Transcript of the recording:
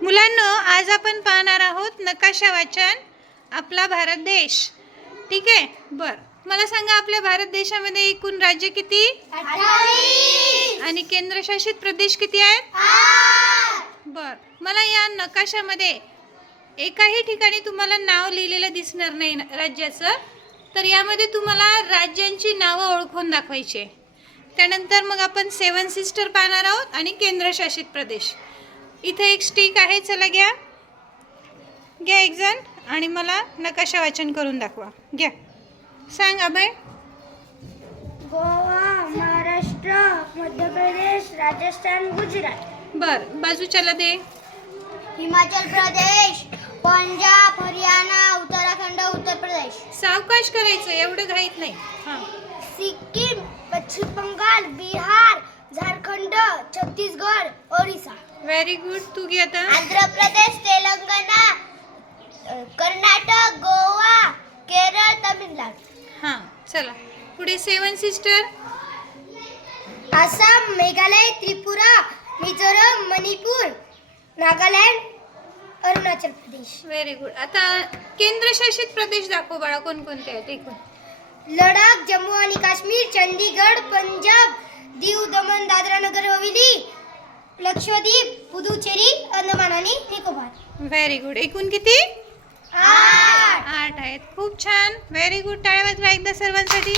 मुलांनो, आज आपण पाहणार आहोत नकाशा वाचन आपला भारत देश. ठीक आहे. मला सांगा, आपल्या भारत देशामध्ये एकूण राज्य किती 28 आणि केंद्रशासित प्रदेश किती आहेत? 8. मला या नकाशामध्ये एकाही ठिकाणी तुम्हाला नाव लिहिलेलं दिसणार नाही राज्याचं. तर यामध्ये तुम्हाला राज्यांची नावं ओळखून दाखवायची. त्यानंतर मग आपण 7 सिस्टर पाहणार आहोत आणि केंद्रशासित प्रदेश. इथे एक स्टिक आहे, चला घ्या एक जण आणि मला नकाशा वाचन करून दाखवा. घ्या, सांग अभय. गोवा, महाराष्ट्र, मध्य प्रदेश, राजस्थान, गुजरात. बाजूच्याला दे. हिमाचल प्रदेश, पंजाब, हरियाणा, उत्तराखंड, उत्तर प्रदेश. सावकाश करायचं, एवढं घाईत नाही. हां. सिक्कीम, पश्चिम बंगाल, बिहार, झारखंड, छत्तीसगड, ओडिशा. Very good. तू घे आता. आंध्र प्रदेश, तेलंगणा, कर्नाटक, गोवा, केरळ, तमिळनाडू. हां, चला पुढे 7 sister. Assam, Meghalaya, Tripura, Mizoram, Manipur, Nagaland, Arunachal Pradesh. Very good. आता केंद्रशासित प्रदेश दाखव बाळा, कोणकोणते आहेत एकूण. लडाख, जम्मू आणि काश्मीर, चंदीगड, पंजाब, दीव, दमण, दादरा नगर हवेली, लक्षद्वीप, पुदुचेरी, अंदमान आणि निकोबार. Very good. एकूण किती? 8. 8 आहेत. खूप छान. Very good. टाळ्या वाजवा एकदा सर्वांसाठी.